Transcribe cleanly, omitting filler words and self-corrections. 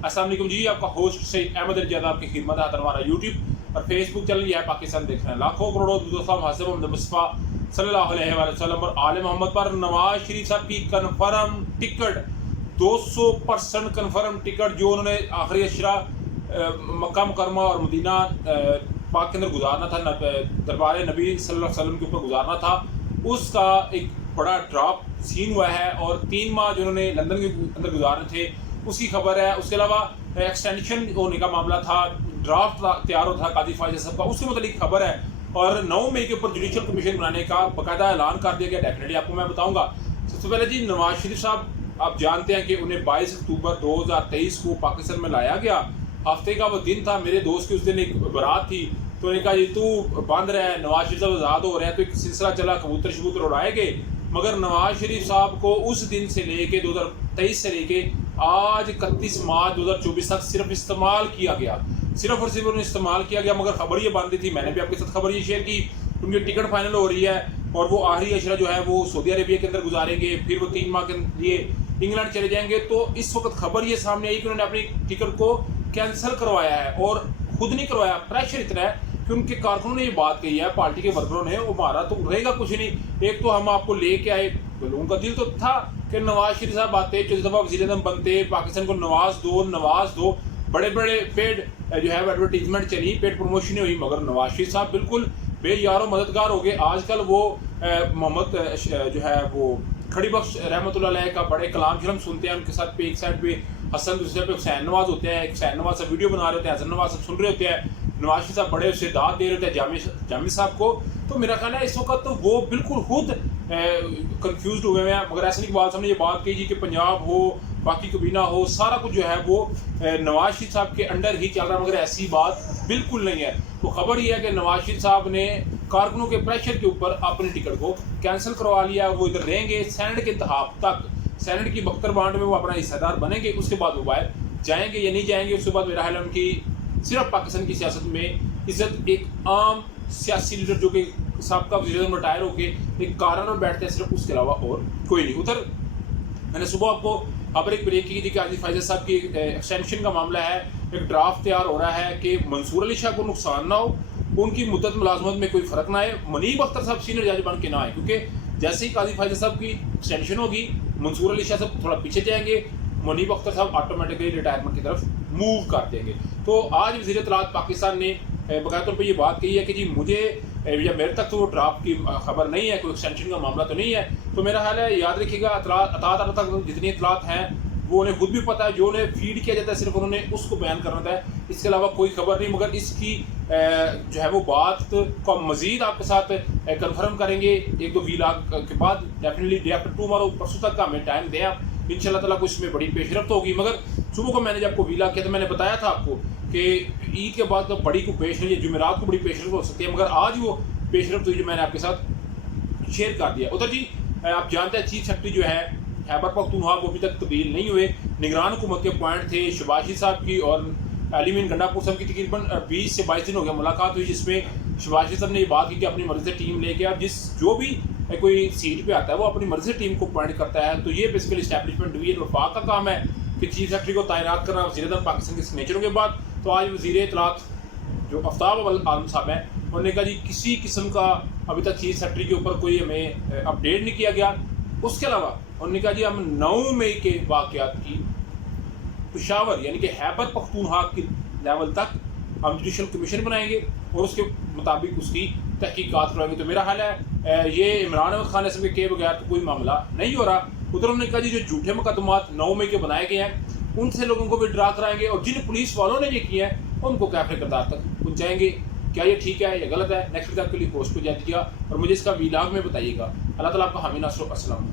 अस्सलाम वालेकुम जी, आपका होस्ट सईद अहमद अल-जैद आपकी खिदमत है। हमारा यूट्यूब और फेसबुक चैनल यह है पाकिस्तान देख रहे हैं। लाखों करोड़ों दोस्तों हासिब मोहम्मद मुस्तफ़ा सल्लल्लाहु अलैहि वसल्लम और आले मोहम्मद पर नवाज शरीफ साहब की कन्फर्म टिकट 200% कन्फर्म टिकट जो उन्होंने आखिरी अशरा मक्का मुकरमा और मदीना पाक के अंदर गुजारना था, दरबार नबी सल्लल्लाहु अलैहि वसल्लम के ऊपर गुजारना था, उसका एक बड़ा ड्रॉप सीन हुआ है। और 3 माह जो उन्होंने लंदन के अंदर गुजारने थे उसकी खबर है। उसके अलावा एक्सटेंशन होने का मामला था, ड्राफ्ट तैयार होता था काजी फायज साहब का, उसके मतलब खबर है। और 9 मई के ऊपर जुडिशल कमीशन बनाने का बाकायदा ऐलान कर दिया गया। डेफिनेटली आपको मैं बताऊंगा। सबसे पहले जी, नवाज शरीफ साहब आप जानते हैं कि उन्हें 22 अक्टूबर 2023 को पाकिस्तान में लाया गया। हफ्ते का वो दिन था। मेरे दोस्त की उस दिन एक बारात थी, तो उन्होंने कहा जी तू बंद रहा है, नवाज शरीफ साहब आज़ाद हो रहे हैं। तो एक सिलसिला चला, कबूतर शबूतर उड़ाए गए। मगर नवाज शरीफ साहब को उस दिन से लेके 2023 से लेके आज 31 मार्च 2024 तक सिर्फ इस्तेमाल किया गया, सिर्फ और सिर्फ उन्हें इस्तेमाल किया गया। मगर खबर ये बन रही थी, मैंने भी आपके साथ खबर ये शेयर की, उनकी टिकट फाइनल हो रही है और वो आखिरी अशरा जो है वो सऊदी अरेबिया के अंदर गुजारेंगे, फिर वो 3 माह के लिए इंग्लैंड चले जाएंगे। तो इस वक्त खबर ये सामने आई कि उन्होंने अपनी टिकट को कैंसिल करवाया है। और खुद नहीं करवाया, प्रेशर इतना है कि उनके कारकुनों ने ये बात कही है, पार्टी के वर्करों ने, वो हमारा तो रहेगा कुछ नहीं। एक तो हम आपको लेके आए, लोगों का दिल तो था कि नवाज शरीफ साहब आते, 14 दफा वज़ीर-ए-आज़म बनते, पाकिस्तान को नवाज दो, बड़े बड़े पेड जो है एडवर्टीजमेंट चली, पेड प्रमोशन हुई। मगर नवाज शरीफ साहब बिल्कुल बेयारो मददगार हो गए। आजकल वो मोहम्मद जो है वो खड़ी बख्श रहमतुल्लाह अलैह का बड़े कलाम शलम सुनते हैं। उनके साथ पे एक साइड पे हसन, दूसरे पे हुसैन नवाज होते हैं। हुसैन नवाज से वीडियो बना रहे होते हैं, हसन नवाज सब सुन रहे होते हैं, नवाज शरीफ साहब बड़े उससे दाद दे रहे होते हैं जामी साहब को। तो मेरा ख्याल है इस वक्त तो वो बिल्कुल खुद कंफ्यूज हुए हैं। मगर ऐसा नहीं, बात हमने ये बात कही जी कि पंजाब हो, बाकी कबीना हो, सारा कुछ जो है वो नवाज शरीफ साहब के अंडर ही चल रहा है। मगर ऐसी बात बिल्कुल नहीं है। तो खबर ये है कि नवाज शरीफ साहब ने कारकुनों के प्रेशर के ऊपर अपनी टिकट को कैंसिल करवा लिया। वो इधर रहेंगे सेनेट के इंतखाब तक, सेनेट की बख्तर बांट में वो अपना हिस्सेदार बनेंगे। उसके बाद वो बाहर जाएंगे या नहीं जाएंगे, उसके बाद मेरा ख्याल है उनकी सिर्फ पाकिस्तान की सियासत में इज्जत एक आम सियासी लीडर जो कि साहब का वज़ीर-ए-आज़म रिटायर होकर एक कारण में बैठते हैं, सिर्फ उसके अलावा और कोई नहीं। उधर मैंने सुबह आपको खबर एक ब्रेक की थी कि काजी फायज साहब की एक्सटेंशन का मामला है, एक ड्राफ्ट तैयार हो रहा है कि मंसूर अली शाह को नुकसान ना हो, उनकी मुद्दत मुलाजमत में कोई फ़र्क ना आए, मुनीब अख्तर साहब सीनियर जज बन के ना आए। क्योंकि जैसे ही काजी फायज साहब की एक्सटेंशन होगी, मंसूर अली शाह साहब थोड़ा पीछे जाएंगे, मुनीब अख्तर साहब ऑटोमेटिकली रिटायरमेंट की तरफ मूव कर देंगे। तो आज वज़ीर इत्तलात पाकिस्तान ने बाकायदा तौर पर ये बात कही है कि जी मुझे या मेरे तक तो वो ड्राफ्ट की खबर नहीं है, कोई एक्सटेंशन का मामला तो नहीं है। तो मेरा ख्याल है याद रखिएगा, अतात तक जितनी इत्तलात हैं वो उन्हें खुद भी पता है, जो उन्हें फीड किया जाता है सिर्फ उन्होंने उसको बयान करना था, इसके अलावा कोई खबर नहीं। मगर इसकी जो है वो बात को मज़ीद आपके साथ कंफर्म करेंगे 1-2 वीलॉग के बाद। डेफिनेटली डे आफ्टर टुमारो, परसों तक का हमें टाइम दें आप, इंशाल्लाह ताला कुछ इसमें बड़ी पेशरफ्त होगी। मगर सुबह को मैंने जब आपको वीलॉग किया तो मैंने बताया था आपको कि ईद के बाद तो बड़ी को पेशरफ्त, जुमेरात को बड़ी पेशरफ्त हो सकती है। मगर आज वो पेशरफ्त हुई जो मैंने आपके साथ शेयर कर दिया। उधर जी आप जानते हैं चीफ सेक्रेटरी जो है खैबर पख्तूनख्वा वो अभी तक तब्दील नहीं हुए। निगरान हुकूमत के पॉइंट थे शहबाज शरीफ साहब की और अली गंडापुर साहब की तकरीबन 20 से 22 दिन हो गया मुलाकात हुई, जिसमें शहबाज शरीफ साहब ने ये बात की कि अपनी मर्जी से टीम लेके आप जो भी कोई सीट पे आता है वो अपनी मर्जी से टीम को अपॉइंट करता है। तो ये बेसिकली इस्टेब्लिशमेंट हुई है, वफाक का काम है कि चीफ सेक्रेटरी को तैनात करना वज़ीर-ए-आज़म पाकिस्तान के सिग्नेचरों के बाद। तो आज वज़ीर इत्तलात जो आफ्ताब आलम साहब हैं उन्होंने कहा जी किसी किस्म का अभी तक चीफ सेक्रेटरी के ऊपर कोई हमें अपडेट नहीं किया गया। उसके अलावा उन्होंने कहा जी हम 9 मई के वाक़यात की पेशावर यानी कि खैबर पख्तूनख्वा के लेवल तक हम जुडिशल कमीशन बनाएंगे और उसके मुताबिक उसकी तहकीकात करवाएंगे। तो मेरा हाल है ये इमरान अहमद खान असम के बगैर तो कोई मामला नहीं हो रहा। उधर उन्होंने कहा जी जो झूठे मुकदमात 9 मई के बनाए गए हैं उनसे लोगों को भी ड्रा कराएंगे और जिन पुलिस वालों ने ये किया है उनको कैफे किरदार तक पहुँचाएंगे। क्या ये ठीक है या गलत है? नेक्स्ट वीडियो के लिए पोस्ट को जा दीजिएगा और मुझे इसका वीलॉग में बताइएगा। अल्लाह ताला आपका हामी नासर। अस्सलाम।